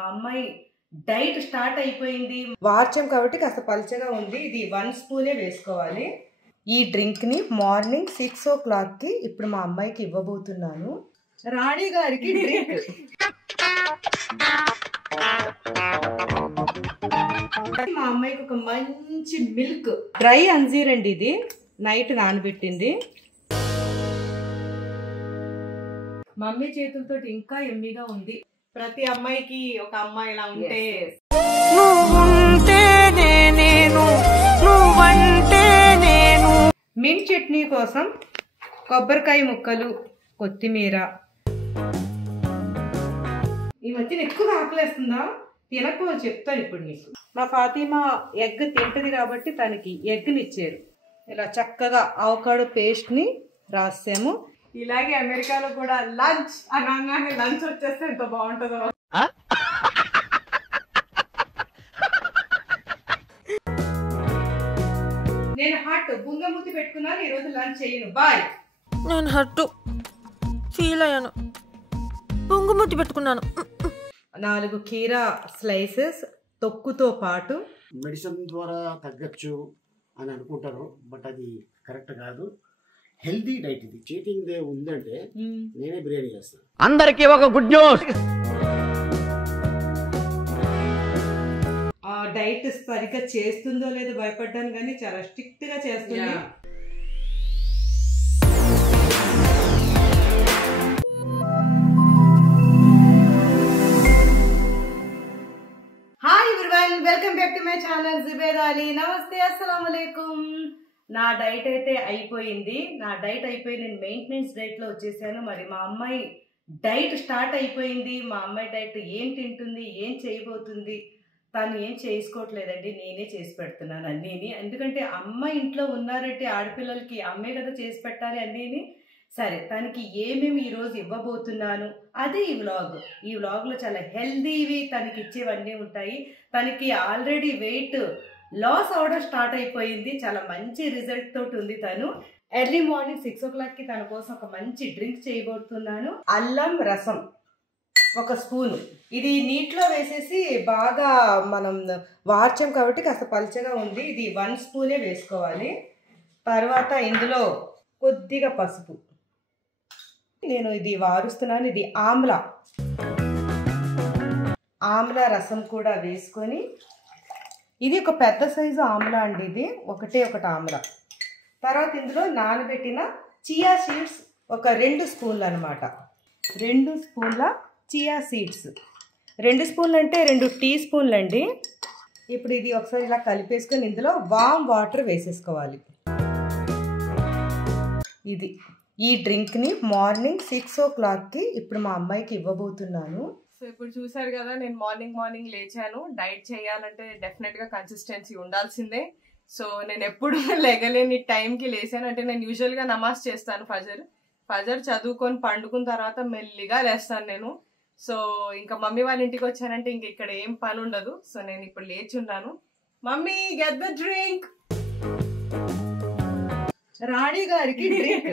మా అమ్మాయి diet start అయిపోయింది. వార్చం కాబట్టి కాస్త పల్చగా ఉంది. ఇది 1 స్పూనే వేసుకోవాలి. ఈ డ్రింక్ ని మార్నింగ్ 6 o'clock కి ఇప్పుడు మా అమ్మాయికి ఇవ్వబోతున్నాను. రాణి గారికి డ్రింక్. మా అమ్మాయికి ఒక మంచి మిల్క్ డ్రై అంజీర్ అండి, ఇది నైట్ నానబెట్టింది. మమ్మీ చేతులతో ఇంకా ఎమ్మిగా ఉంది. ప్రతి అమ్మాయికి ఒక అమ్మాయి ఇలా ఉంటే మింట్ చట్నీ కోసం కొబ్బరికాయ ముక్కలు, కొత్తిమీర. ఈ మధ్యన ఎక్కువ ఆకలేస్తుందా? తినకు చెప్తాను ఇప్పుడు నీకు. మా ఫాతిమా ఎగ్ తింటది కాబట్టి తనకి ఎగ్ని ఇచ్చారు. ఇలా చక్కగా అవకాడో పేస్ట్ ని రాసాము. ఇలాగే అమెరికాలో కూడా లంచ్ అనగానే లంచ్ వచ్చేస్తే ఎంత బాగుంటుందో. నేను హాట్ బుంగమూతి పెట్టుకున్నాను. ఈ రోజు లంచ్ చేయను. బాయ్. నేను హట్టు ఫీల్ అయ్యాను, బుంగమూతి పెట్టుకున్నాను. 4 కీరా స్లైసెస్ తొక్కుతో పాటు. మెడిసిన్ ద్వారా తగ్గచ్చు అని అనుకుంటారు, బట్ అది కరెక్ట్ కాదు. హెల్దీ డైట్ ఇది. చీటింగ్ డే ఉందంటే నేనే బిర్యానీ చేస్తాను. అందరికీ ఒక గుడ్ న్యూస్. ఆ డైట్ సరిగ్గా చేస్తుందో లేదో భయపడ్డాను, కానీ చాలా స్ట్రిక్ట్ గా చేస్తుంది. Hi everyone, welcome back to my channel Zubair Ali. నమస్తే, అస్సలాము అలైకుం. నా డైట్ అయితే అయిపోయింది. నా డైట్ అయిపోయి నేను మెయింటెనెన్స్ డైట్ లో వచ్చేసాను. మరి మా అమ్మాయి డైట్ స్టార్ట్ అయిపోయింది. మా అమ్మాయి డైట్ ఏం తింటుంది, ఏం చేయబోతుంది, తను ఏం చేసుకోవట్లేదండి, నేనే చేసి పెడుతున్నాను అన్నీని. ఎందుకంటే అమ్మ ఇంట్లో ఉన్నారంటే ఆడపిల్లలకి అమ్మే కదా చేసి పెట్టాలి అన్నీని. సరే, తనకి ఏమేమి ఈరోజు ఇవ్వబోతున్నాను అదే ఈ వ్లాగ్. ఈ వ్లాగ్లో చాలా హెల్దీవి తనకి ఇచ్చేవన్నీ ఉంటాయి. తనకి ఆల్రెడీ వెయిట్ లాస్ అవడం స్టార్ట్ అయిపోయింది. చాలా మంచి రిజల్ట్ తోటి ఉంది. తను ఎర్లీ మార్నింగ్ 6 o'clock కి తన కోసం ఒక మంచి డ్రింక్ చేయబోతున్నాను. అల్లం రసం 1 స్పూను. ఇది నీటిలో వేసేసి బాగా మనం వార్చం కాబట్టి కాస్త పల్చగా ఉంది. ఇది 1 స్పూనే వేసుకోవాలి. తర్వాత ఇందులో కొద్దిగా పసుపు. నేను ఇది వారుస్తున్నాను. ఇది ఆమ్లా రసం కూడా వేసుకొని, ఇది ఒక పెద్ద సైజు ఆమ్లా అండి, ఇది ఒకటే ఆమ్లా. తర్వాత ఇందులో నానబెట్టిన చియా సీడ్స్ ఒక 2 స్పూన్లు అనమాట. 2 స్పూన్ల చియా సీడ్స్. 2 స్పూన్లు అంటే 2 టీ స్పూన్లు అండి. ఇప్పుడు ఇది ఒకసారి ఇలా కలిపేసుకొని ఇందులో వామ్ వాటర్ వేసేసుకోవాలి. ఇది ఈ డ్రింక్ ని మార్నింగ్ 6 o'clock కి ఇప్పుడు మా అమ్మాయికి ఇవ్వబోతున్నాను. సో ఇప్పుడు చూసారు కదా, నేను మార్నింగ్ లేచాను. డైట్ చేయాలంటే డెఫినెట్ గా కన్సిస్టెన్సీ ఉండాల్సిందే. సో నేను ఎప్పుడు లెగలేని టైంకి లేచాను. అంటే నేను యూజువల్ గా నమాజ్ చేస్తాను. ఫజర్ చదువుకొని పండుకున్న తర్వాత మెల్లిగా లేస్తాను నేను. సో ఇంకా మమ్మీ వాళ్ళ ఇంటికి వచ్చానంటే ఇంక ఇక్కడ ఏం పని ఉండదు. సో నేను ఇప్పుడు లేచున్నాను. Mummy get the drink. రాణి గారికి డ్రింక్.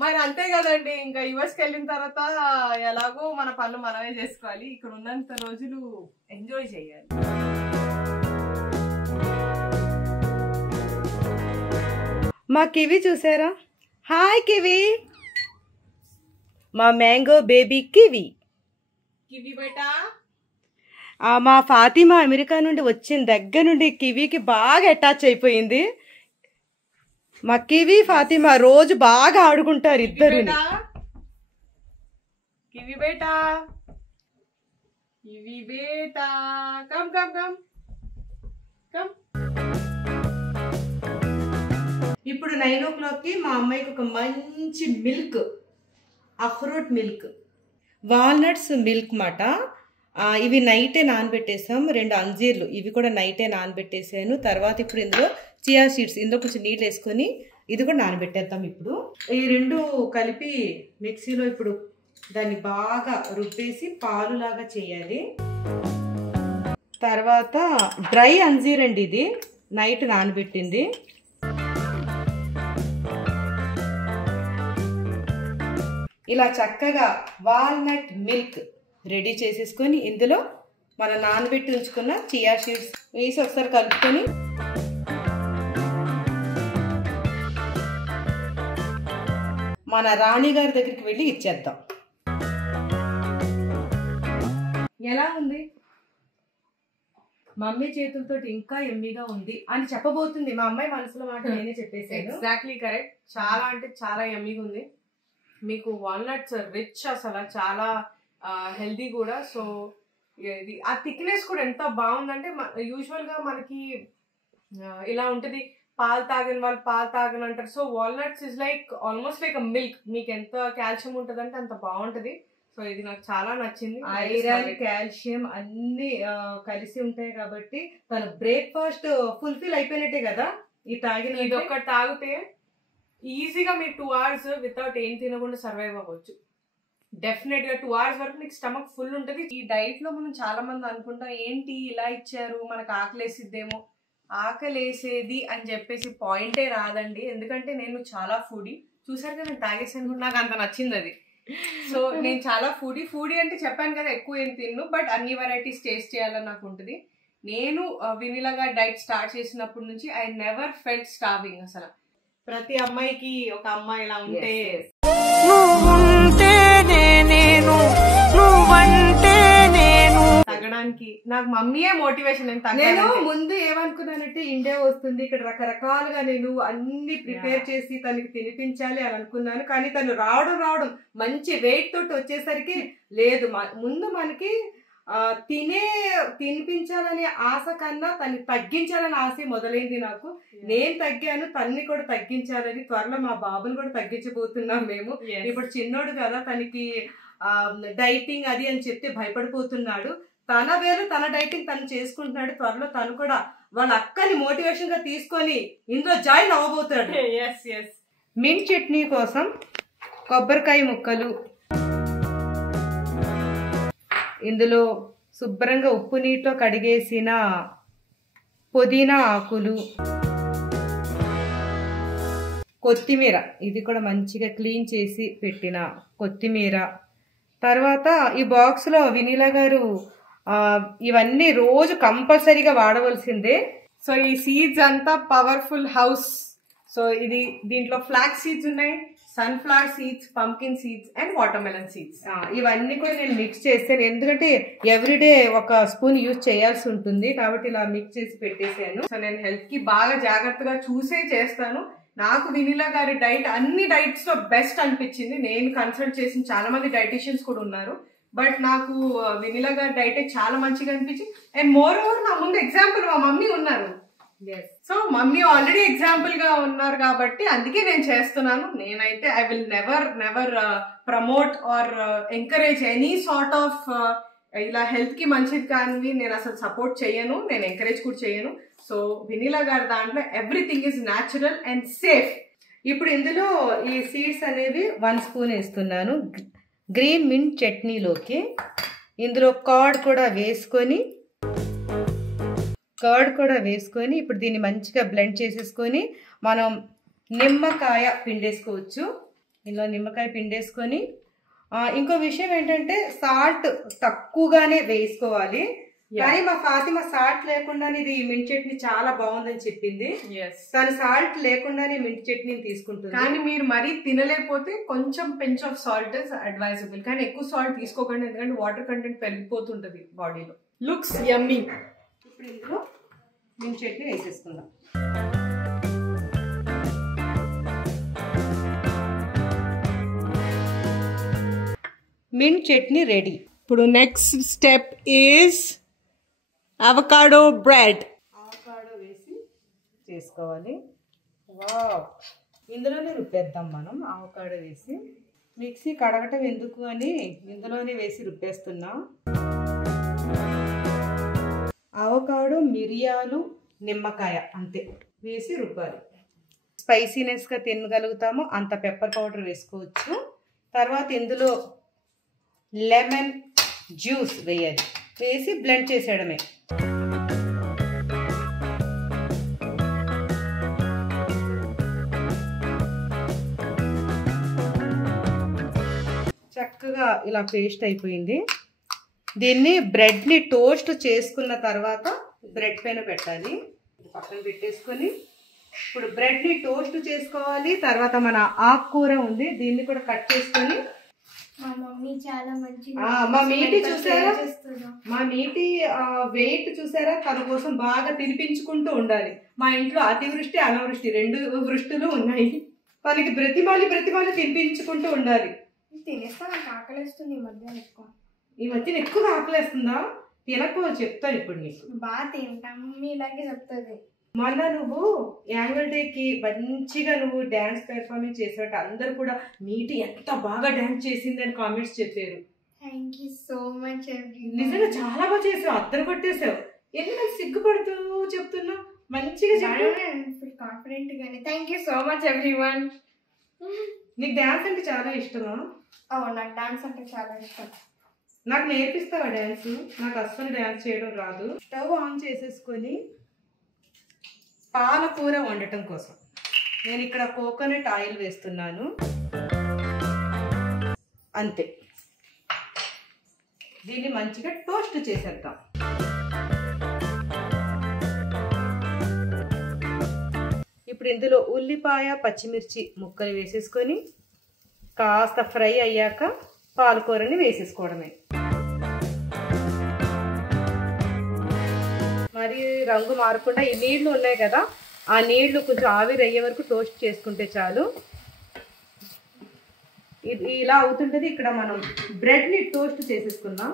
మరి అంతే కదండి, ఇంకా యుఎస్కి వెళ్ళిన తర్వాత ఎలాగో మన పనులు మనమే చేసుకోవాలి. ఇక్కడ ఉన్నంత రోజులు ఎంజాయ్ చేయాలి. మా కివి చూసారా? హాయ్ కివి, మా మ్యాంగో బేబీ కివి. బేటా, మా ఫాతిమా అమెరికా నుండి వచ్చిన దగ్గర నుండి కివికి బాగా అటాచ్ అయిపోయింది. మా కివి ఫాతిమా రోజు బాగా ఆడుకుంటారు ఇద్దరు. కివి బేటా, కమ్ కమ్ కమ్ కమ్. ఇప్పుడు 9 o'clock కి మా అమ్మాయికి ఒక మంచి మిల్క్, అఖ్రోట్ మిల్క్, వాల్నట్స్ మిల్క్ మాట. ఇవి నైటే నానబెట్టేసాం. 2 అంజీర్లు, ఇవి కూడా నైటే నానబెట్టేసాను. తర్వాత ఇప్పుడు ఇందులో చియా సీడ్స్, ఇందులో కొంచెం నీళ్ళు వేసుకొని ఇది కూడా నానబెట్టేద్దాం. ఇప్పుడు ఈ 2 కలిపి మిక్సీలో ఇప్పుడు దాన్ని బాగా రుబ్బేసి పాలులాగా చేయాలి. తర్వాత డ్రై అంజీర్ అండి, ఇది నైట్ నానబెట్టింది. ఇలా చక్కగా వాల్నట్ మిల్క్ రెడీ చేసేసుకొని ఇందులో మన నానబెట్టి ఉంచుకున్న చియా సీడ్స్ వేసి ఒకసారి కలుపుకొని మన రాణి గారి దగ్గరికి వెళ్ళి ఇచ్చేద్దాం. ఎలా ఉంది? మమ్మీ చేతులతో ఇంకా ఎమ్మీగా ఉంది అని చెప్పబోతుంది. మా అమ్మాయి మనసులో మాట నేనే చెప్పేసాను. Exactly correct. చాలా అంటే చాలా ఎమ్మీగా ఉంది. మీకు వాల్నట్స్ రిచ్, అసలు చాలా హెల్దీ కూడా. సో ఇది ఆ థిక్నెస్ కూడా ఎంత బాగుందంటే యూజువల్ గా మనకి ఇలా ఉంటది, పాలు తాగని వాళ్ళు పాలు తాగని అంటారు. So walnuts is like almost like milk. మీకు ఎంత కాల్షియం ఉంటుంది అంటే అంత బాగుంటది. సో ఇది నాకు చాలా నచ్చింది. ఐరన్, కాల్షియం అన్ని కలిసి ఉంటాయి కాబట్టి తన బ్రేక్ఫాస్ట్ ఫుల్ఫిల్ అయిపోయినట్టే కదా ఈ తాగిన. ఇది ఒక్కటి తాగితే ఈజీగా మీరు 2 hours వితౌట్ ఏం తినకుండా సర్వైవ్ అవ్వచ్చు. డెఫినెట్ గా 2 hours వరకు మీకు స్టమక్ ఫుల్ ఉంటది. ఈ డైట్ లో మనం చాలా మంది అనుకుంటాం ఏంటి ఇలా ఇచ్చారు, మనకు ఆకలేసిద్దేమో. ఆకలేసేది అని చెప్పేసి పాయింటే రాదండి. ఎందుకంటే నేను చాలా ఫుడీ. చూసారు కదా నేను తాగేసాను కూడా, నాకు అంత నచ్చింది అది. సో నేను చాలా ఫుడీ అంటే చెప్పాను కదా, ఎక్కువ ఏం తిన్ను, బట్ అన్ని వెరైటీస్ టేస్ట్ చేయాలని నాకు ఉంటుంది. నేను వెనిలాగా డైట్ స్టార్ట్ చేసినప్పటి నుంచి ఐ నెవర్ ఫెల్ట్ స్టార్వింగ్. అసలు ప్రతి అమ్మాయికి ఒక అమ్మాయి ఇలా ఉంటే తగ్గడానికి నాకు మమ్మీయే మోటివేషన్. నేను ముందు ఏమనుకున్నానంటే ఇండియా వస్తుంది, ఇక్కడ రకరకాలుగా నేను అన్ని ప్రిపేర్ చేసి తనకి తినిపించాలి అని అనుకున్నాను. కానీ తను రావడం మంచి వెయిట్ తోటి వచ్చేసరికి లేదు, ముందు మనకి తినిపించాలనే ఆశ కన్నా తను తగ్గించాలని ఆశ మొదలైంది నాకు. నేను తగ్గాను, తన్ని కూడా తగ్గించాలని. త్వరలో మా బాబుని కూడా తగ్గించబోతున్నాం మేము. ఇప్పుడు చిన్నోడు కదా, తనకి డైటింగ్ అది అని చెప్తే భయపడిపోతున్నాడు. తన వేరు తన డైటింగ్ తను చేసుకుంటున్నాడు. త్వరలో తను కూడా వాళ్ళ అక్కని మోటివేషన్ గా తీసుకొని ఇందులో జాయిన్ అవ్వబోతాడు. మింట్ చట్నీ కోసం కొబ్బరికాయ ముక్కలు, ఇందులో శుభ్రంగా ఉప్పు నీటిలో కడిగేసిన పుదీనా ఆకులు, కొత్తిమీర, ఇది కూడా మంచిగా క్లీన్ చేసి పెట్టిన కొత్తిమీర. తర్వాత ఈ బాక్స్లో వెనిలా గారు ఇవన్నీ రోజు కంపల్సరీగా వాడవలసిందే. సో ఈ సీడ్స్ అంతా పవర్ఫుల్ హౌస్. సో ఇది దీంట్లో ఫ్లాక్స్ సీడ్స్ ఉన్నాయి, sunflower seeds, pumpkin seeds and watermelon seeds. ఇవన్నీ కూడా నేను మిక్స్ చేస్తాను, ఎందుకంటే ఎవ్రీడే ఒక స్పూన్ యూజ్ చేయాల్సి ఉంటుంది కాబట్టి ఇలా మిక్స్ చేసి పెట్టేసాను. సో నేను హెల్త్ కి బాగా జాగ్రత్తగా చూసే చేస్తాను. నాకు వెనిలా గారి డైట్ అన్ని డైట్స్ లో బెస్ట్ అనిపించింది. నేను కన్సల్ట్ చేసిన చాలా మంది డైటీషియన్స్ కూడా ఉన్నారు, బట్ నాకు వెనిలా గారి డైట్ చాలా మంచిగా అనిపించింది. అండ్ మోర్ ఓవర్ నా ముందు ఎగ్జాంపుల్ మా మమ్మీ ఉన్నారు. సో మమ్మీ ఆల్రెడీ ఎగ్జాంపుల్ గా ఉన్నారు కాబట్టి అందుకే నేను చేస్తున్నాను. నేనైతే I will never promote or encourage any sort of ఇలా హెల్త్ కి మంచిది కానీ నేను అసలు సపోర్ట్ చేయను, నేను ఎంకరేజ్ కూడా చేయను. సో వెనిలా గారి దాంట్లో everything is natural and safe. ఇప్పుడు ఇందులో ఈ సీడ్స్ అనేవి 1 స్పూన్ వేస్తున్నాను గ్రీన్ మింట్ చట్నీలోకి. ఇందులో కర్డ్ కూడా వేసుకొని ఇప్పుడు దీన్ని మంచిగా బ్లెండ్ చేసేసుకొని మనం నిమ్మకాయ పిండేసుకోవచ్చు. ఇందులో నిమ్మకాయ పిండేసుకొని ఇంకో విషయం ఏంటంటే సాల్ట్ తక్కువగానే వేసుకోవాలి. కానీ మా ఫాతిమా సాల్ట్ లేకుండానే ఇది మింట్ చట్నీ చాలా బాగుందని చెప్పింది. తను సాల్ట్ లేకుండానే మింట్ చట్నీని తీసుకుంటుంది. కానీ మీరు మరీ తినలేకపోతే కొంచెం pinch of salt is advisable, కానీ ఎక్కువ సాల్ట్ తీసుకోకండి, ఎందుకంటే వాటర్ కంటెంట్ పెరిగిపోతుంటది బాడీలో. Looks yummy. ఇప్పుడు ఇందులో మింట్ చట్నీ వేసేసుకుందాం. Mint chutney ready. ఇప్పుడు next step is avocado bread. Avocado వేసి చేసుకోవాలి. వావ్, ఇందులోనే రుబ్బేద్దాం మనం. అవకాడో వేసి మిక్సీ కడగటం ఎందుకు అని ఇందులోనే వేసి రుబ్బేస్తున్నా. అవకాడో, మిరియాలు, నిమ్మకాయ అంతే వేసి రుబ్బాలి. స్పైసీనెస్గా తినగలుగుతాము అంత పెప్పర్ పౌడర్ వేసుకోవచ్చు. తర్వాత ఇందులో లెమన్ జ్యూస్ వేయాలి, వేసి బ్లెండ్ చేసేయడమే. చక్కగా ఇలా పేస్ట్ అయిపోయింది. దీన్ని బ్రెడ్ని టోస్ట్ చేసుకున్న తర్వాత బ్రెడ్ పైన పెట్టాలి. పక్కన పెట్టేసుకొని ఇప్పుడు బ్రెడ్ని టోస్ట్ చేసుకోవాలి. తర్వాత మన ఆకుకూర ఉంది, దీన్ని కూడా కట్ చేసుకొని. మా మమ్మీ చాలా మంచి మా మీటి చూసారా, మా మీటి వెయిట్ చూసారా, తన కోసం బాగా తినిపించుకుంటూ ఉండాలి. మా ఇంట్లో అతివృష్టి అనావృష్టి రెండు వృష్టులు ఉన్నాయి. తనకి బ్రతిమాలి తినిపించుకుంటూ ఉండాలి. తినేస్తా, నాకు ఆకలిస్తుంది ఈ మధ్యన ఎక్కువ ఆకలేస్తుందా? తినకు చెప్తాను ఇప్పుడు నీకు. బాగా తింటాం, మమ్మీ ఇలాగే చెప్తుంది. మొన్న నువ్వు యాన్యువల్ డేకి మంచిగా నువ్వు డ్యాన్స్ పెర్ఫార్మెన్స్ చేసినట్టు అందరూ కూడా మీటి ఎంత బాగా డ్యాన్స్ చేసింది అని కామెంట్స్ చెప్పారు. Thank you so much. నిజంగా చాలా బాగా చేసావు, అద్దరు కొట్టేసావు. ఎందుకు సిగ్గుపడుతూ చెప్తున్నా? మంచిగా చెప్పు. కాన్ఫిడెంట్ గానే. Thank you so much everyone. నీకు డ్యాన్స్ అంటే చాలా ఇష్టమా? నాకు డాన్స్ అంటే చాలా ఇష్టం. నాకు నేర్పిస్తావా డ్యాన్స్? నాకు అస్సలు డ్యాన్స్ చేయడం రాదు. స్టవ్ ఆన్ చేసేసుకొని పాలకూర వండటం కోసం నేను ఇక్కడ కోకోనట్ ఆయిల్ వేస్తున్నాను. అంతే. దీన్ని మంచిగా టోస్ట్ చేసేద్దాం. ఇప్పుడు ఇందులో ఉల్లిపాయ పచ్చిమిర్చి ముక్కలు వేసేసుకొని కాస్త ఫ్రై అయ్యాక పాలకూరని వేసేసుకోవడమే. మరి రంగు మారకుండా ఈ నీళ్లు ఉన్నాయి కదా, ఆ నీళ్లు కొంచెం ఆవిరి అయ్యే వరకు టోస్ట్ చేసుకుంటే చాలు. ఇది ఇలా అవుతుంటుంది. ఇక్కడ మనం బ్రెడ్ని టోస్ట్ చేసేసుకుందాం.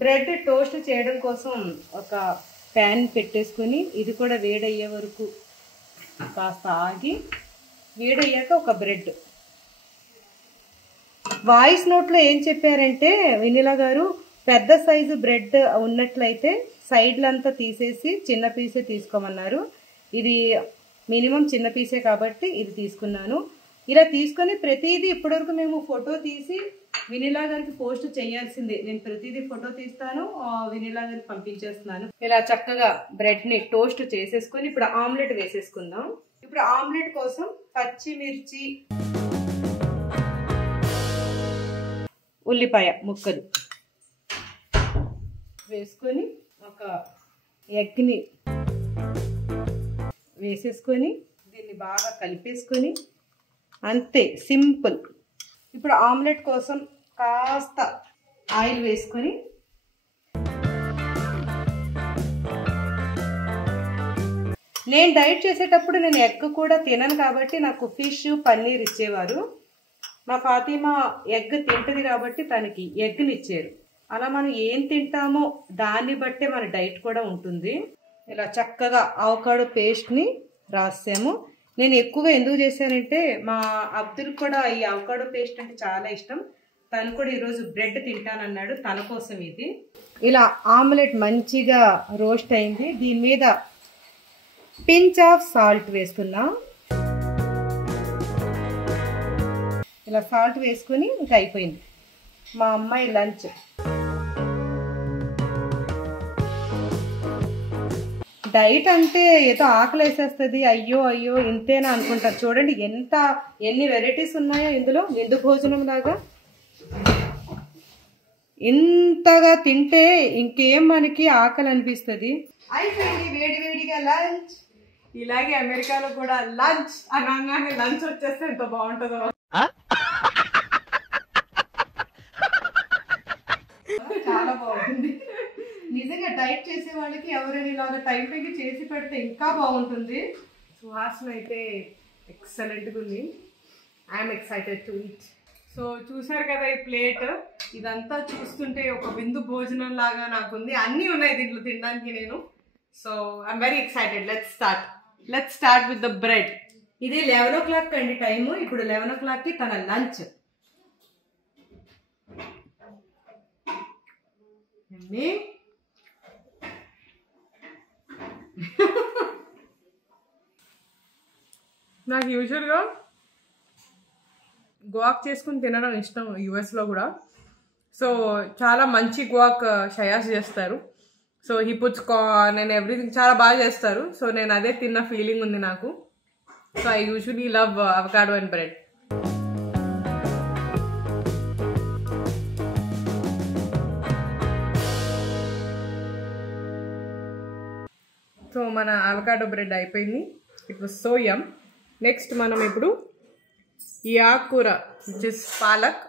బ్రెడ్ టోస్ట్ చేయడం కోసం ఒక ప్యాన్ పెట్టేసుకొని ఇది కూడా వేడయ్యే వరకు కాస్త ఆగి, వేడయ్యాక ఒక బ్రెడ్. వాయిస్ నోట్లో ఏం చెప్పారంటే వెనిలా గారు, పెద్ద సైజు బ్రెడ్ ఉన్నట్లయితే సైడ్లంతా తీసేసి చిన్న పీసే తీసుకోమన్నారు. ఇది మినిమం చిన్న పీసే కాబట్టి ఇది తీసుకున్నాను. ఇలా తీసుకొని ప్రతిదీ ఇప్పటివరకు మేము ఫోటో తీసి వెనిలా గారికి పోస్ట్ చేయాల్సిందే. నేను ప్రతిదీ ఫోటో తీస్తాను, వెనిలా గారికి పంపించేస్తున్నాను. ఇలా చక్కగా బ్రెడ్ని టోస్ట్ చేసేసుకొని ఇప్పుడు ఆమ్లెట్ వేసేసుకుందాం. ఇప్పుడు ఆమ్లెట్ కోసం పచ్చిమిర్చి, ఉల్లిపాయ ముక్కలు వేసుకొని ఒక ఎగ్ని వేసేసుకొని దీన్ని బాగా కలిపేసుకొని అంతే, సింపుల్. ఇప్పుడు ఆమ్లెట్ కోసం కాస్త ఆయిల్ వేసుకొని నేను డైట్ చేసేటప్పుడు నేను ఎగ్ కూడా తినను కాబట్టి నాకు ఫిష్ పన్నీర్ ఇచ్చేవారు. మా ఫాతిమా ఎగ్ తింటుంది కాబట్టి తనకి ఎగ్ని ఇచ్చారు. అలా మనం ఏం తింటామో దాన్ని బట్టే మన డైట్ కూడా ఉంటుంది. ఇలా చక్కగా అవకాడో పేస్ట్ని రాసాము. నేను ఎక్కువగా ఎందుకు చేశానంటే మా అబ్దుల్ కూడా ఈ అవకాడో పేస్ట్ అంటే చాలా ఇష్టం. తను కూడా ఈరోజు బ్రెడ్ తింటానన్నాడు, తన కోసం ఇది. ఇలా ఆమ్లెట్ మంచిగా రోస్ట్ అయింది. దీని మీద పించ్ ఆఫ్ సాల్ట్ వేస్తున్నా. ఇలా సాల్ట్ వేసుకుని ఇంకా అయిపోయింది మా అమ్మాయి లంచ్. డైట్ అంటే ఏదో ఆకలి వేసేస్తుంది, అయ్యో అయ్యో ఇంతేనా అనుకుంటారు. చూడండి ఎన్ని వెరైటీస్ ఉన్నాయో ఇందులో. విందు భోజనం లాగా ఇంతగా తింటే ఇంకేం మనకి ఆకలి అనిపిస్తుంది. అయిపోయింది వేడివేడిగా లంచ్. ఇలాగే అమెరికాలో కూడా లంచ్ అనగానే లంచ్ వచ్చేస్తే ఎంత బాగుంటుందో. చాలా బాగుంటుంది నిజంగా. డైట్ చేసే వాళ్ళకి ఎవరైనా ఇలాగ టైంకి చేసి పెడితే ఇంకా బాగుంటుంది. సుహాసన అయితే ఎక్సలెంట్గా ఉంది. I'm excited to eat. So చూసారు కదా ఈ ప్లేట్, ఇదంతా చూస్తుంటే ఒక విందు భోజనం లాగా నాకుంది. అన్నీ ఉన్నాయి దీంట్లో తినడానికి నేను. So I'm very excited. Let's start with the bread. ఇది 11 o'clock అండి టైము. ఇప్పుడు 11 o'clockకి తన లంచ్. నాకు యూజువల్గా గువాక్ చేసుకుని తినడం ఇష్టం యూఎస్లో కూడా. సో చాలా మంచి గువాక్ షయాస్ చేస్తారు. So he puts corn and everything చాలా బాగా చేస్తారు. సో నేను అదే తిన్న ఫీలింగ్ ఉంది నాకు. So I usually love avocado and bread. మన అవకాడో బ్రెడ్ అయిపోయింది. It was so yum. Next మనం ఇప్పుడు ఈ ఆకుకూర విచ్ ఇస్ పాలక్.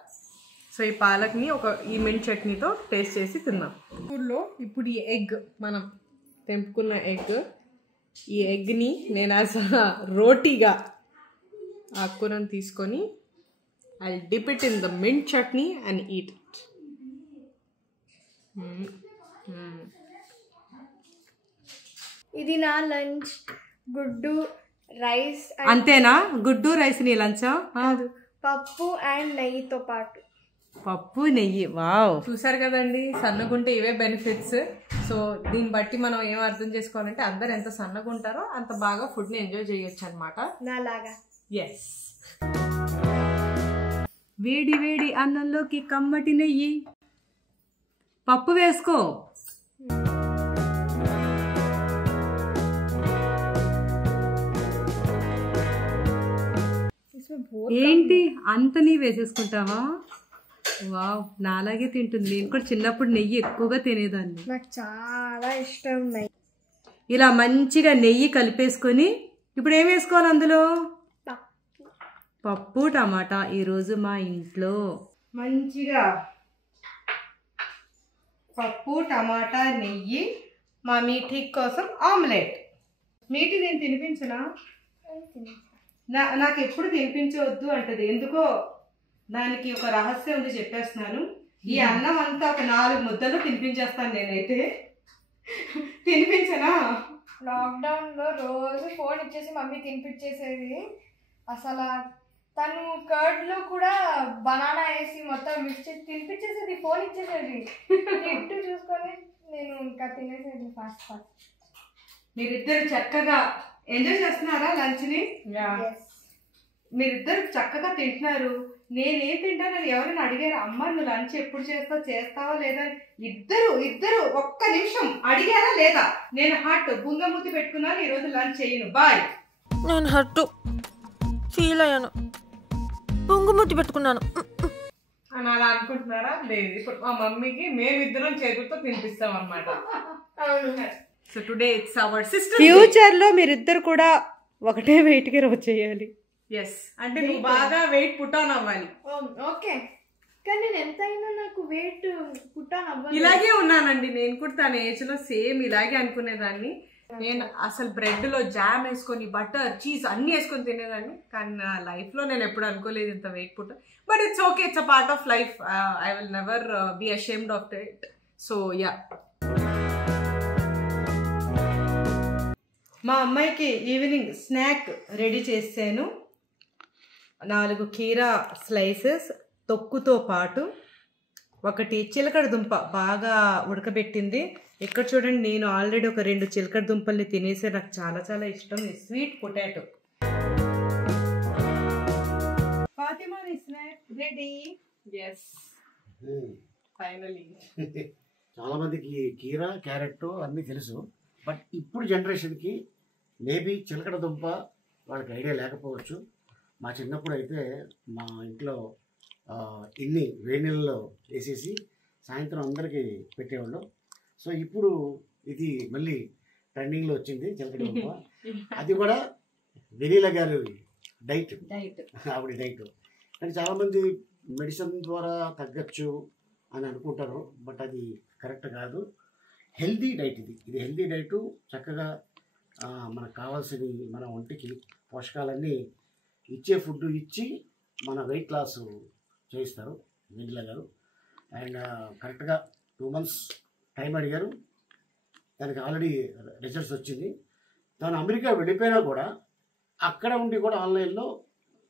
సో ఈ పాలక్ని ఈ మింట్ చట్నీతో టేస్ట్ చేసి తిన్నాం. కూరలో ఇప్పుడు ఈ ఎగ్, మనం తెంపుకున్న ఎగ్, ఈ ఎగ్ని నేను రోటీగా ఆకుకూరని తీసుకొని I dip it in the mint chutney and eat it. ఇది నా లంచ్. గుడ్డు రైస్ అంతేనా? గుడ్డు రైస్ నీ లంచా? పప్పు అండ్ నెయ్యితో పాటు. పప్పు నెయ్యి. వావ్, చూసారు కదండి, సన్నగుంటే ఇవే బెనిఫిట్స్. సో దీన్ని బట్టి మనం ఏం అర్థం చేసుకోవాలంటే అందరు ఎంత సన్నగా ఉంటారో అంత బాగా ఫుడ్ని ఎంజాయ్ చేయొచ్చు అనమాట. నాలాగా. ఎస్. వేడి వేడి అన్నంలోకి కమ్మటి నెయ్యి, పప్పు వేసుకో. ఏంటి అంత నీ వేసేసుకుంటావా? వావ్, నాలాగే తింటుంది. నేను కూడా చిన్నప్పుడు నెయ్యి ఎక్కువగా తినేదాన్ని. నాకు చాలా ఇష్టం నెయ్యి. ఇలా మంచిగా నెయ్యి కలిపేసుకొని ఇప్పుడు ఏం వేసుకోవాలి అందులో? పప్పు టమాటా. ఈరోజు మా ఇంట్లో మంచిగా పప్పు టమాటా నెయ్యి, మా మీఠీ కోసం ఆమ్లెట్. మీఠీ నేను తినిపించనా? నాకు ఎప్పుడు తినిపించవద్దు అంటది, ఎందుకో దానికి ఒక రహస్యం ఉంది, చెప్పేస్తున్నాను. ఈ అన్నం అంతా ఒక 4 ముద్దలు తినిపించేస్తాను నేనైతే. తినిపించనా? లాక్డౌన్లో రోజు ఫోన్ ఇచ్చేసి మమ్మీ తినిపించేసేది. అసలు తను కర్డ్లో కూడా బనానా వేసి మొత్తం మిక్స్ చేసి తినిపించేసేది, ఫోన్ ఇచ్చేసేది. ఇటు చూసుకొని నేను ఇంకా తినేసేది ఫాస్ట్ ఫాస్ట్. మీరిద్దరు చక్కగా ఎంజాయ్ చేస్తున్నారా లంచ్ని? మీరిద్దరు చక్కగా తింటున్నారు. నేనేం తింటానని ఎవరైనా అడిగారు, అమ్మ నువ్వు లంచ్ ఎప్పుడు చేస్తావా లేదా? ఇద్దరు ఒక్క నిమిషం అడిగారా లేదా? నేను హార్ట్ బుంగమూతి పెట్టుకున్నాను, ఈరోజు లంచ్ చేయను, బాయ్. నేను హట్టు ఫీల్ అయ్యాను, పొంగుమూతి పెట్టుకున్నాను అని అలా అనుకుంటున్నారా? లేదు, ఇప్పుడు మా మమ్మీకి మేమిద్దరం చేతులతో తినిపిస్తాం అనమాట. So today it's our sister. Future లో మీరిద్దరు కూడా ఒకటే వెయిట్ కి వచ్చేయాలి. ఎస్, అంటే నువ్వు బాగా వెయిట్ పుట్ ఆన్ అవ్వాలి. ఓకే, కానీ నేను ఎంతైనా నాకు వెయిట్ పుట్టాను అవ్వాలి. ఇలాగే ఉన్నానండి నేను కూడా. తన ఏజ్ లో సేమ్ ఇలాగే అనుకునేదాన్ని. నేను అసలు బ్రెడ్ లో జామ్ వేసుకొని బటర్ చీజ్ అన్ని వేసుకొని తినేదాన్ని. కానీ నా లైఫ్ లో నేను ఎప్పుడు అనుకోలేదు ఇంత వెయిట్ పుట్ట. But it's okay, it's a part of life. I will never be ashamed of it. So yeah. మా అమ్మాయికి ఈవినింగ్ స్నాక్ రెడీ చేశాను. 4 కీరా స్లైసెస్ తొక్కుతో పాటు, 1 చిలకడ దుంప బాగా ఉడకబెట్టింది. ఇక్కడ చూడండి, నేను ఆల్రెడీ ఒక 2 చిలకడ దుంపల్ని తినేసే, నాకు చాలా చాలా ఇష్టం స్వీట్ పొటాటో. ఫాతిమా నీ స్నాక్ రెడీ. Yes, finally. చాలా మందికి కీరా క్యారెట్ అన్నీ తెలుసు, బట్ ఇప్పుడు జనరేషన్కి మేబీ చిలకడ దుంప వాళ్ళకి ఐడియా లేకపోవచ్చు. మా చిన్నప్పుడు అయితే మా ఇంట్లో ఇన్ని వేడి నీళ్ళలో వేసేసి సాయంత్రం అందరికీ పెట్టేవాళ్ళు. సో ఇప్పుడు ఇది మళ్ళీ ట్రెండింగ్లో వచ్చింది చిలకడ దుంప. అది కూడా వెనీలా గారి డైట్, ఆవిడ డైట్. కానీ చాలామంది మెడిసిన్ ద్వారా తగ్గచ్చు అని అనుకుంటారు, బట్ అది కరెక్ట్ కాదు. హెల్దీ డైట్ ఇది హెల్దీ డైటు. చక్కగా మనకు కావాల్సిన మన ఒంటికి పోషకాలన్నీ ఇచ్చే ఫుడ్ ఇచ్చి మన వెయిట్ లాస్ చేయిస్తారు వెనీలా గారు. అండ్ కరెక్ట్గా 2 months టైం అడిగారు, దానికి ఆల్రెడీ రిజల్ట్స్ వచ్చింది. తను అమెరికా వెళ్ళిపోయినా కూడా అక్కడ ఉండి కూడా ఆన్లైన్లో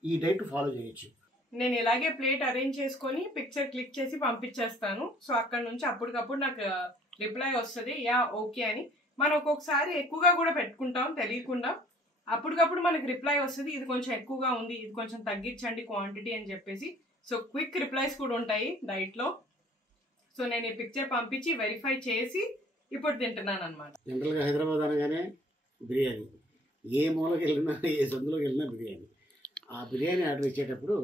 ఈ డైట్ ఫాలో చేయొచ్చు. నేను ఇలాగే ప్లేట్ అరేంజ్ చేసుకొని పిక్చర్ క్లిక్ చేసి పంపించేస్తాను. సో అక్కడ నుంచి అప్పటికప్పుడు నాకు రిప్లై వస్తుంది, యా ఓకే అని. మనం ఒక్కొక్కసారి ఎక్కువగా కూడా పెట్టుకుంటాం తెలియకుండా. అప్పటికప్పుడు మనకి రిప్లై వస్తుంది, ఇది కొంచెం ఎక్కువగా ఉంది, ఇది కొంచెం తగ్గించండి క్వాంటిటీ అని చెప్పేసి. సో క్విక్ రిప్లైస్ కూడా ఉంటాయి డైట్లో. సో నేను ఈ పిక్చర్ పంపించి వెరిఫై చేసి ఇప్పుడు తింటున్నాను అనమాట. జనరల్గా హైదరాబాద్ అనగానే బిర్యానీ, ఏ మూలకి వెళ్ళినా ఏ సందులోకి వెళ్ళినా బిర్యానీ. ఆ బిర్యానీ ఆర్డర్ ఇచ్చేటప్పుడు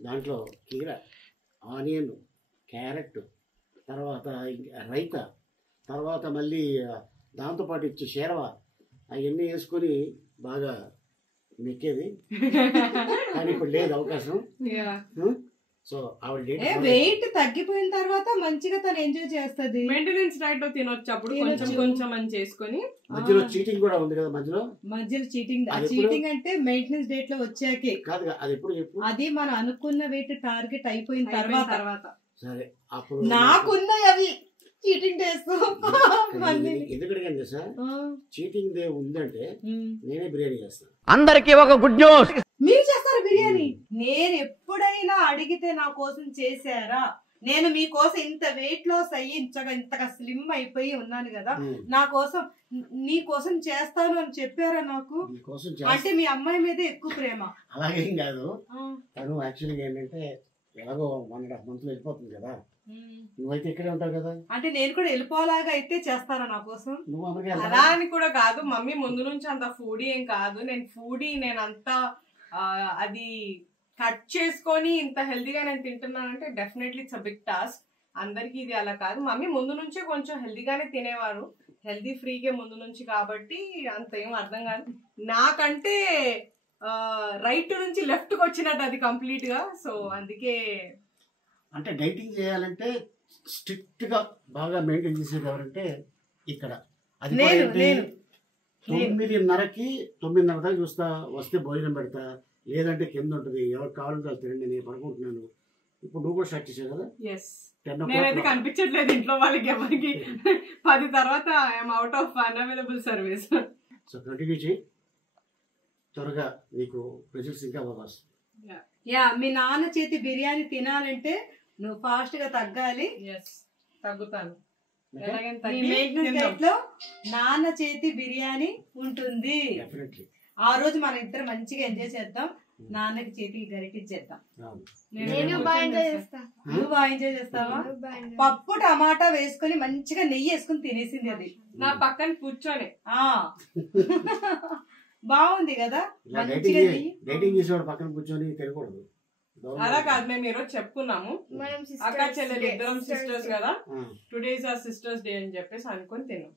దాంట్లో కీరా, ఆనియన్, క్యారెట్, తర్వాత రైతా, తర్వాత మళ్ళీ దాంతోపాటు ఇచ్చే షేర్వా, అవన్నీ వేసుకొని బాగా మెక్కేది. కానీ ఇప్పుడు లేదు అవకాశం. సో ఆవిడ వెయిట్ తగ్గిపోయిన తర్వాత మంచిగా తను ఎంజాయ్ చేస్తుంది. మెయింటెనెన్స్ డైట్ లో తినొచ్చు అప్పుడు కొంచెం కొంచెం అని చేసుకొని. మధ్యలో చీటింగ్ కూడా ఉంది కదా మధ్యలో చీటింగ్. చీటింగ్ అంటే మెయింటెనెన్స్ డేట్ లో వచ్చాకే కాదు. అది ఎప్పుడు చెప్పు. అది మనం అనుకున్న వెయిట్ టార్గెట్ అయిపోయిన తర్వాత. సరే అప్పుడు నాకున్నాయి అవి చీటింగ్ డేస్. ఎందుకంటే తెలుసా, చీటింగ్ డే ఉందంటే నేనే బిర్యానీ చేస్తాను. అందరికి ఒక గుడ్ న్యూస్. మీరు చేస్తారు బిర్యానీ? నేను ఎప్పుడైనా అడిగితే నా కోసం చేశారా? నేను మీకోసం ఇంత వెయిట్ లాస్ అయ్యి ఇంతగా స్లిమ్ అయిపోయి ఉన్నాను కదా, నా కోసం నీ కోసం చేస్తాను అని చెప్పారా నాకు? అంటే మీ అమ్మాయి మీద ఎక్కువ ప్రేమ. అలాగేం కాదు. తను యాక్చువల్గా ఏంటంటే ఎలాగో 1.5 months వెళ్ళిపోతుంది కదా, నువ్వైతే ఇక్కడే ఉంటావు కదా. అంటే నేను కూడా వెళ్ళిపోలాగా అయితే చేస్తారా నా కోసం? నువ్వు అలా అని కూడా కాదు. మమ్మీ ముందు నుంచి అంత ఫుడీ ఏం కాదు. నేను అంతా అది కట్ చేసుకొని ఇంత హెల్దీగా నేను తింటున్నానంటే definitely it's a big task. అందరికి ఇది అలా కాదు. మమ్మీ ముందు నుంచే కొంచెం హెల్దీగానే తినేవారు, హెల్దీ ఫ్రీకే ముందు నుంచి, కాబట్టి అంత ఏం అర్థం కాదు. నాకంటే రైట్ నుంచి లెఫ్ట్ కి వచ్చినట్టు అది కంప్లీట్ గా. సో అందుకే అంటే డైటింగ్ చేయాలంటే స్ట్రిక్ట్ గా బాగా మెయింటైన్ చేసేది ఎవరంటే ఇక్కడ. అది 9:30కి 9:30 దాకా చూస్తా, వస్తే భోజనం పెడతా, లేదంటే కింద ఉంటుంది, ఎవరు కావాలంటే వాళ్ళు తినండి, నేను పడుకుంటున్నాను. ఇప్పుడు నువ్వు కూడా స్టార్ట్ చేసావు కదా. 10 నేనైతే కనిపించట్లేదు ఇంట్లో వాళ్ళకి ఎవరికి. 10 తర్వాత I'm out of unavailable service. So continue చేయి, త్వరగా నీకు రిజల్ట్స్ ఇంకా బాగా వస్తుంది. మీ నాన్న చేతి బిర్యానీ తినాలంటే నువ్వు ఫాస్ట్ గా తగ్గాలి. తగ్గుతాను. నాన్న చేతి బిర్యానీ ఉంటుంది. ఆ రోజు మన ఇద్దరు మంచిగా ఎంజాయ్ చేద్దాం. నాన్నకి చేతికి గరిటిచ్చేద్దాం. నేను బాగా ఎంజాయ్ చేస్తా. నువ్వు బాగా ఎంజాయ్ చేస్తావా? పప్పు టమాటా వేసుకొని మంచిగా నెయ్యి వేసుకుని తినేసింది అది నా పక్కన కూర్చొని. బాగుంది కదా. డైటింగ్ చేసేవాడు పక్కన కూర్చొని తినకూడదు. అలా కాదు, మేము ఈరోజు చెప్పుకున్నాము అక్క చెల్లెలు ఇద్దరం సిస్టర్స్ కదా, today is our sisters day అని చెప్పేసి అనుకొని తిన్నాం.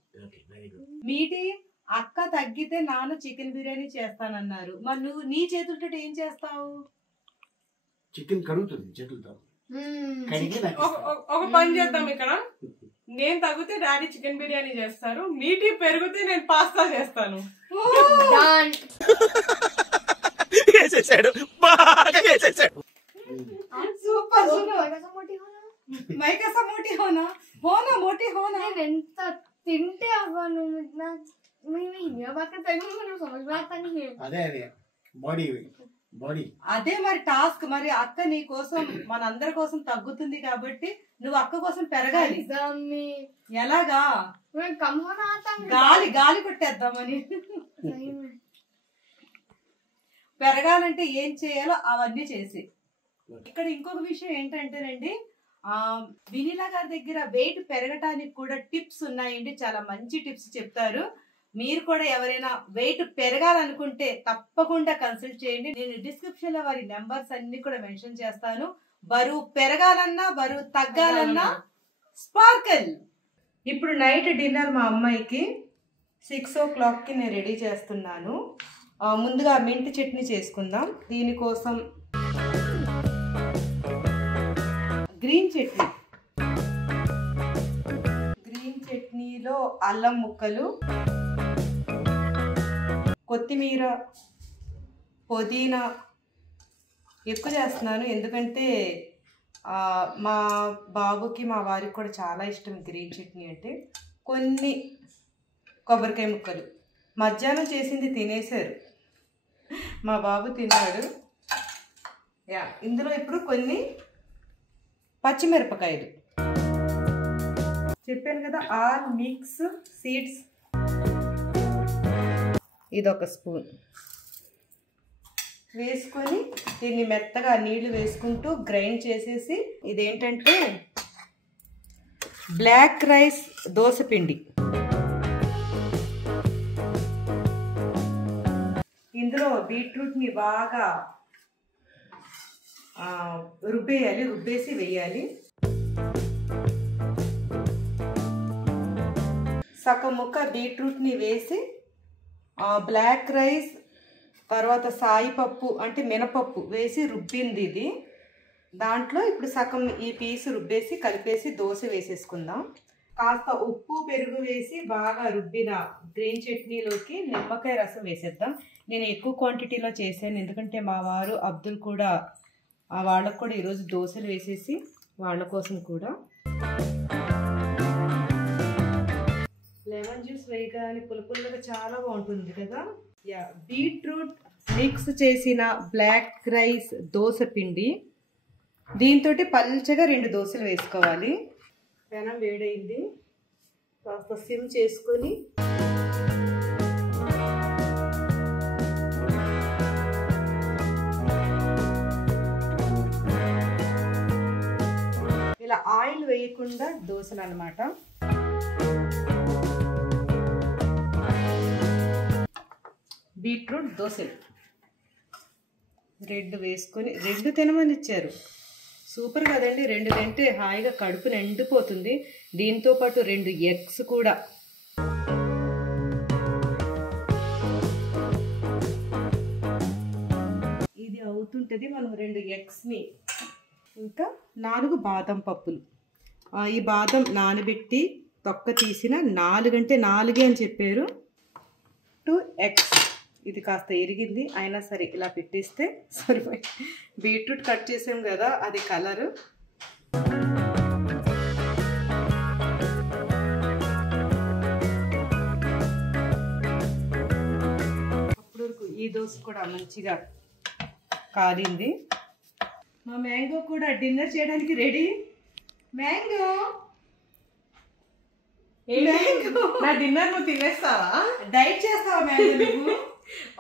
మీటి అక్క తగ్గితే నాన్న చికెన్ బిర్యానీ చేస్తానన్నారు. మరి నువ్వు నీ చేతులతో ఏం చేస్తావు? చికెన్ కడుగుతుంది చేతులతో. ఒక పని చేద్దాం, ఇక్కడ నేను తగ్గితే డాడీ చికెన్ బిర్యానీ చేస్తారు, మీటి పెరిగితే నేను పాస్తా చేస్తాను. ఎంత తింటే అవ్వను. అదే మరి టాస్క్. మరి అక్క నీ కోసం మనందరి కోసం తగ్గుతుంది కాబట్టి నువ్వు అక్క కోసం పెరగాలి. ఎలాగా? గాలి కొట్టేద్దామని. పెరగాలంటే ఏం చేయాలో అవన్నీ చేసి. ఇక్కడ ఇంకొక విషయం ఏంటంటేనండి, వినీలా గారి దగ్గర వెయిట్ పెరగటానికి కూడా టిప్స్ ఉన్నాయండి. చాలా మంచి టిప్స్ చెప్తారు. మీరు కూడా ఎవరైనా వెయిట్ పెరగాలనుకుంటే తప్పకుండా కన్సల్ట్ చేయండి. నేను డిస్క్రిప్షన్ లో వారి నెంబర్స్ అన్ని కూడా మెన్షన్ చేస్తాను. బరువు పెరగాలన్నా బరువు తగ్గాలన్నా స్పార్కల్. ఇప్పుడు నైట్ డిన్నర్ మా అమ్మాయికి 6 o'clock నేను రెడీ చేస్తున్నాను. ముందుగా మింట్ చట్నీ చేసుకుందాం. దీనికోసం గ్రీన్ చట్నీలో అల్లం ముక్కలు, కొత్తిమీర, పుదీనా ఎక్కువ చేస్తున్నాను. ఎందుకంటే మా బాబుకి మా వారికి కూడా చాలా ఇష్టం గ్రీన్ చట్నీ అంటే. కొన్ని కొబ్బరికాయ ముక్కలు. మధ్యాహ్నం చేసింది తినేశారు, మా బాబు తిన్నాడు. ఇందులో ఇప్పుడు కొన్ని పచ్చిమిరపకాయలు చెప్పాను కదా, ఆల్ మిక్స్ సీడ్స్, ఇదొక స్పూన్ వేసుకొని దీన్ని మెత్తగా నీళ్లు వేసుకుంటూ గ్రైండ్ చేసేసి, ఇదేంటంటే బ్లాక్ రైస్ దోశ పిండి. ఇందులో బీట్రూట్ని బాగా రుబ్బేయాలి, రుబ్బేసి వేయాలి. సగం ముక్క బీట్రూట్ని వేసి బ్లాక్ రైస్, తర్వాత సాయి పప్పు అంటే మినపప్పు వేసి రుబ్బింది ఇది. దాంట్లో ఇప్పుడు సగం ఈ పీసు రుబ్బేసి కలిపేసి దోశ వేసేసుకుందాం. కాస్త ఉప్పు పెరుగు వేసి బాగా రుబ్బిన గ్రీన్ చట్నీలోకి నిమ్మకాయ రసం వేసేద్దాం. నేను ఎక్కువ క్వాంటిటీలో చేశాను, ఎందుకంటే మా వారు అబ్దుల్ కూడా వాళ్ళకు కూడా ఈరోజు దోశలు వేసేసి వాళ్ళ కోసం కూడా లెమన్ జ్యూస్ వేయగానే పులుపులుగా చాలా బాగుంటుంది కదా. బీట్రూట్ మిక్స్ చేసిన బ్లాక్ రైస్ దోశ పిండి, దీంతో పల్చగా 2 దోశలు వేసుకోవాలి. పెనం వేడైంది, కాస్త సిమ్ చేసుకొని ఇలా ఆయిల్ వేయకుండా దోశలు అన్నమాట. బీట్రూట్ దోశలు 2 వేసుకొని 2 తినమని ఇచ్చారు. సూపర్ కదండి, 2 తింటే హాయిగా కడుపు నిండిపోతుంది. దీంతో పాటు 2 ఎగ్స్ కూడా. ఇది అవుతుంటుంది. మనం 2 ఎగ్స్ని ఇంకా 4 బాదం పప్పులు. ఈ బాదం నానబెట్టి తొక్క తీసిన 4 అంటే 4 అని చెప్పారు. 2 ఎగ్స్. ఇది కాస్త ఎరిగింది, అయినా సరే ఇలా పెట్టేస్తే సరిపోయి. బీట్రూట్ కట్ చేసాం కదా, అది కలరు. అప్పటి వరకు ఈ దోశ కూడా మంచిగా కాలింది. మా మ్యాంగో కూడా డిన్నర్ చేయడానికి రెడీ. మ్యాంగో నా డిన్నర్ నువ్వు తినేస్తావా? డైట్ చేస్తావా మ్యాంగో? నువ్వు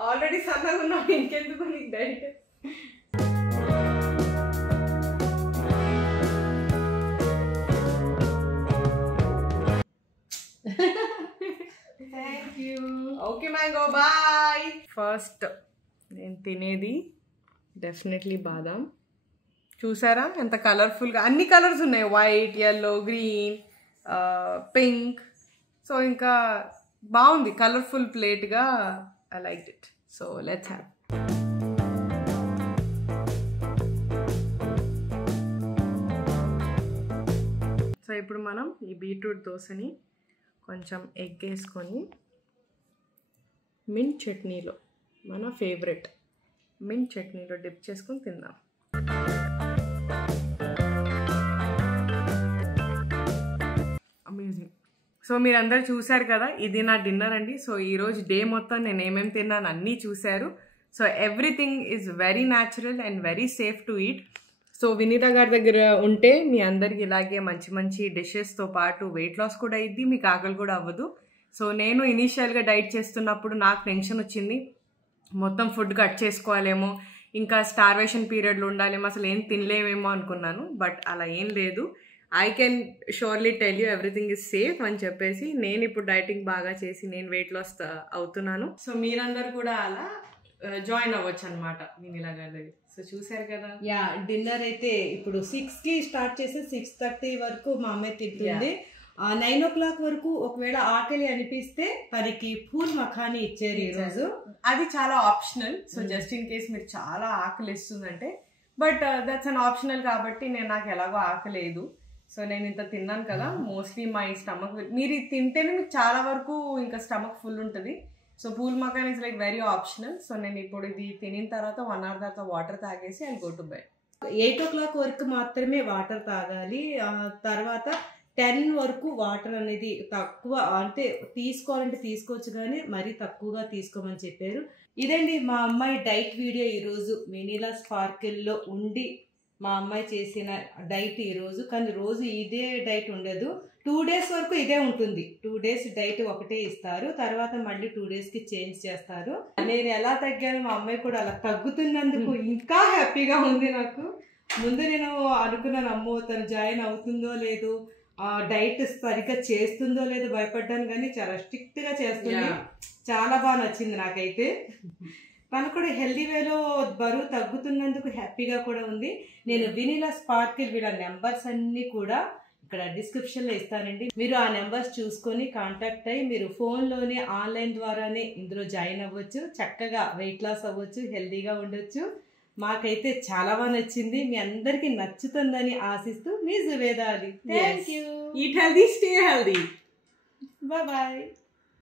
ఆల్రెడీ సన్నగా ఉన్నావు, ఇంకెందుకు నీకు diet? Thank you. Okay mango, bye. First నేను తినేది డెఫినెట్లీ బాదాం. చూసారా ఎంత కలర్ఫుల్గా, అన్ని కలర్స్ ఉన్నాయి, white, yellow, green, pink. So ఇంకా బాగుంది, కలర్ఫుల్ ప్లేట్గా. I like it. So let's have. So ఇప్పుడు మనం ఈ బీట్రూట్ దోశని కొంచెం ఎగ్ వేసుకొని మింట్ చట్నీలో, మన ఫేవరెట్ మింట్ చట్నీలో డిప్ చేసుకొని తిందాం. అమేజింగ్. సో మీరందరూ చూశారు కదా, ఇది నా డిన్నర్ అండి. సో ఈరోజు డే మొత్తం నేను ఏమేమి తిన్నాను అన్నీ చూశారు. So everything is very natural and very safe to eat. So Vineetha గారి దగ్గర ఉంటే మీ అందరికి ఇలాగే మంచి మంచి డిషెస్తో పాటు వెయిట్ లాస్ కూడా అయ్యిద్ది, మీకు ఆకలి కూడా అవ్వదు. సో నేను ఇనీషియల్గా డైట్ చేస్తున్నప్పుడు నాకు టెన్షన్ వచ్చింది, మొత్తం ఫుడ్ కట్ చేసుకోవాలేమో, ఇంకా స్టార్వేషన్ పీరియడ్లో ఉండాలేమో, అసలు ఏం తినలేమేమో అనుకున్నాను. బట్ అలా ఏం లేదు. I can surely tell you everything is safe అని చెప్పేసి నేను ఇప్పుడు డైటింగ్ బాగా చేసి నేను వెయిట్ లాస్ అవుతున్నాను. సో మీరందరూ కూడా అలా జాయిన్ అవ్వచ్చు అనమాట వినీలా గారి. సో చూసారు కదా. యా, డిన్నర్ అయితే ఇప్పుడు 6కి స్టార్ట్ చేసి 6:30 వరకు మా అమ్మాయి తింటుంది. 9 o'clock వరకు ఒకవేళ ఆకలి అనిపిస్తే తనకి పూల్ మఖానీ ఇచ్చారు ఈరోజు. అది చాలా optional. So just in case మీరు చాలా ఆకలి ఇస్తుందంటే, బట్ దట్స్ అన్ ఆప్షనల్ కాబట్టి నాకు ఎలాగో ఆకలేదు. సో నేను ఇంత తిన్నాను కదా, మోస్ట్లీ మా స్టమక్, మీరు ఇది తింటేనే మీకు చాలా వరకు ఇంకా స్టమక్ ఫుల్ ఉంటుంది. So phool makhana is like very optional. So నేను ఇప్పుడు ఇది తినిన తర్వాత 1 hour తర్వాత వాటర్ తాగేసి I go to bed. 8 o'clock వరకు మాత్రమే వాటర్ తాగాలి. తర్వాత 10 వరకు వాటర్ అనేది తక్కువ, అంటే తీసుకోవాలంటే తీసుకోవచ్చు కానీ మరీ తక్కువగా తీసుకోమని చెప్పారు. ఇదండి మా అమ్మాయి డైట్ వీడియో ఈరోజు. వెనీలా స్పార్కిల్లో ఉండి మా అమ్మాయి చేసిన డైట్ ఈరోజు. కానీ రోజు ఇదే డైట్ ఉండదు, 2 days వరకు ఇదే ఉంటుంది. 2 days డైట్ ఒకటే ఇస్తారు, తర్వాత మళ్ళీ 2 daysకి చేంజ్ చేస్తారు. నేను ఎలా తగ్గాను, మా అమ్మాయి కూడా అలా తగ్గుతున్నందుకు ఇంకా హ్యాపీగా ఉంది నాకు. ముందు నేను అనుకున్నాను, అమ్మో తను జాయిన్ అవుతుందో లేదో, డైట్ సరిగ్గా చేస్తుందో లేదో భయపడ్డాను. కానీ చాలా స్ట్రిక్ట్గా చేస్తుంది. చాలా బాగా నచ్చింది నాకైతే. తను కూడా హెల్దీ వేలో బరువు తగ్గుతున్నందుకు హ్యాపీగా కూడా ఉంది. నేను వెనీలా స్పార్కిల్ వీళ్ళ నెంబర్స్ అన్నీ కూడా ఇక్కడ డిస్క్రిప్షన్లో ఇస్తానండి. మీరు ఆ నెంబర్స్ చూసుకొని కాంటాక్ట్ అయ్యి మీరు ఫోన్లోనే ఆన్లైన్ ద్వారానే ఇందులో జాయిన్ అవ్వచ్చు. చక్కగా వెయిట్ లాస్ అవ్వచ్చు, హెల్తీగా ఉండొచ్చు. మాకైతే చాలా బాగా నచ్చింది. మీ అందరికీ నచ్చుతుందని ఆశిస్తూ మీ Zubeda Ali. Thank you. Eat healthy, stay healthy. Bye.